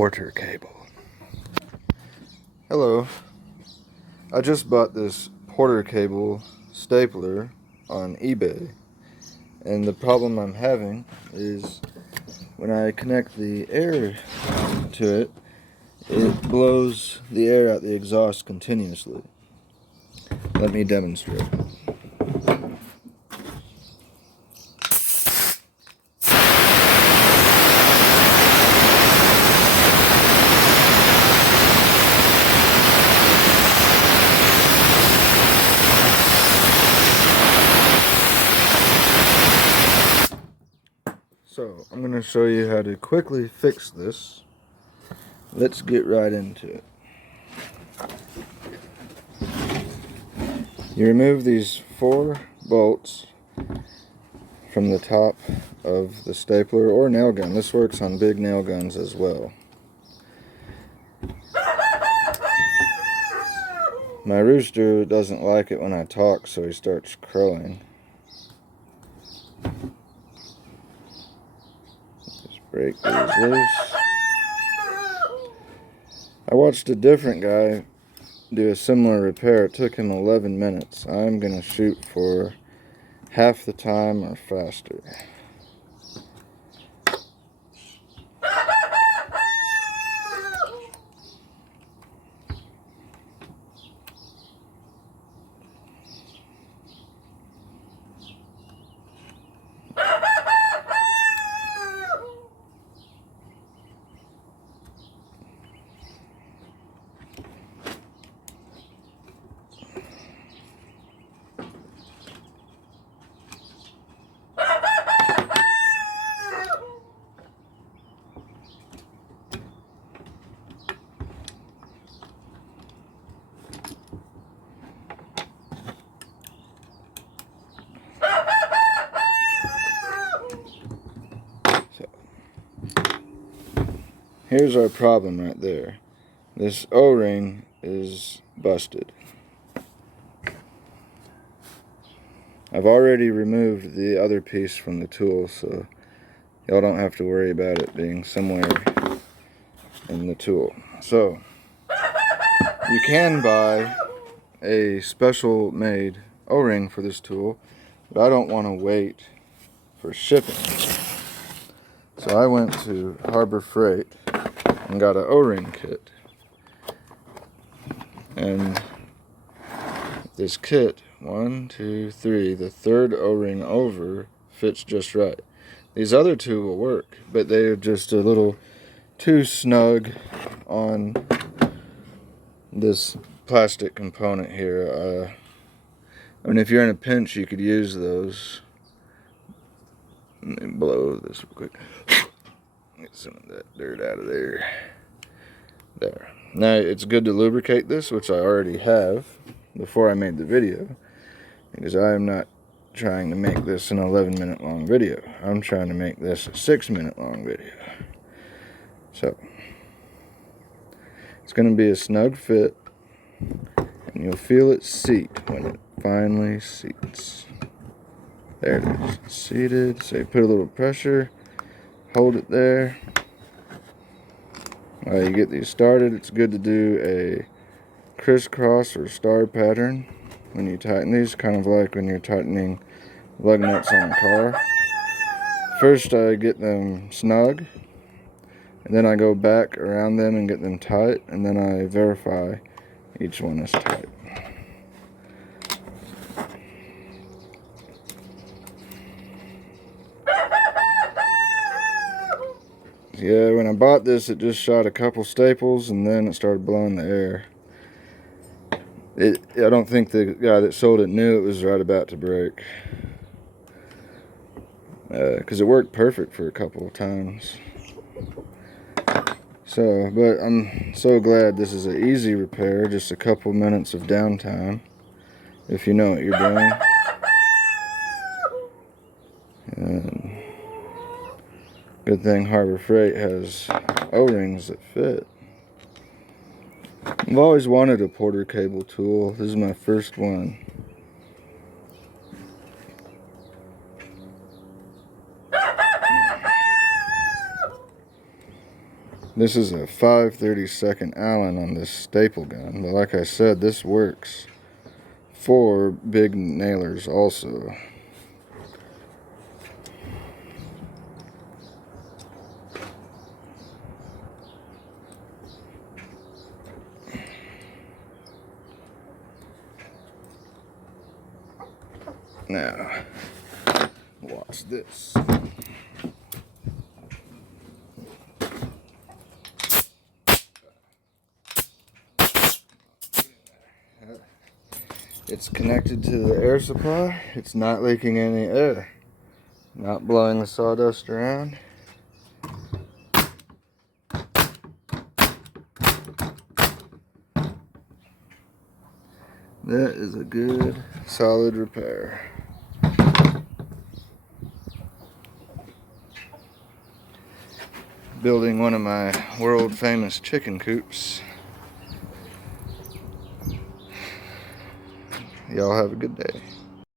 Porter cable. Hello. I just bought this Porter cable stapler on eBay, and the problem I'm having is when I connect the air to it, it blows the air out the exhaust continuously. Let me demonstrate. So, I'm going to show you how to quickly fix this. Let's get right into it. You remove these 4 bolts from the top of the stapler or nail gun. This works on big nail guns as well. My rooster doesn't like it when I talk, so he starts crowing. Just break these loose. I watched a different guy do a similar repair. It took him 11 minutes. I'm going to shoot for half the time or faster. Here's our problem right there. This O-ring is busted. I've already removed the other piece from the tool, so y'all don't have to worry about it being somewhere in the tool. So, you can buy a special made O-ring for this tool, but I don't want to wait for shipping. So I went to Harbor Freight and got an O-ring kit. And this kit, 1, 2, 3, the third O-ring over fits just right. These other 2 will work, but they are just a little too snug on this plastic component here. I mean, if you're in a pinch, you could use those. Let me blow this real quick. Get some of that dirt out of there. There. Now, it's good to lubricate this, which I already have before I made the video, because I am not trying to make this an 11-minute long video. I'm trying to make this a 6-minute long video. So, it's going to be a snug fit, and you'll feel it seat when it finally seats. There it is. It's seated. So you put a little pressure, hold it there. While you get these started, it's good to do a crisscross or star pattern when you tighten these, kind of like when you're tightening lug nuts on a car. First I get them snug, and then I go back around them and get them tight, and then I verify each one is tight. Yeah, when I bought this, it just shot a couple staples, and then it started blowing the air. I don't think the guy that sold it knew it was right about to break. Because it worked perfect for a couple of times. So, but I'm so glad this is an easy repair, just a couple minutes of downtime, if you know what you're doing. And good thing Harbor Freight has O-rings that fit. I've always wanted a Porter cable tool. This is my first one. This is a 5/32 Allen on this staple gun, but like I said, this works for big nailers also. Now, watch this. It's connected to the air supply. It's not leaking any air. Not blowing the sawdust around. That is a good, solid repair. Building one of my world famous chicken coops. Y'all have a good day.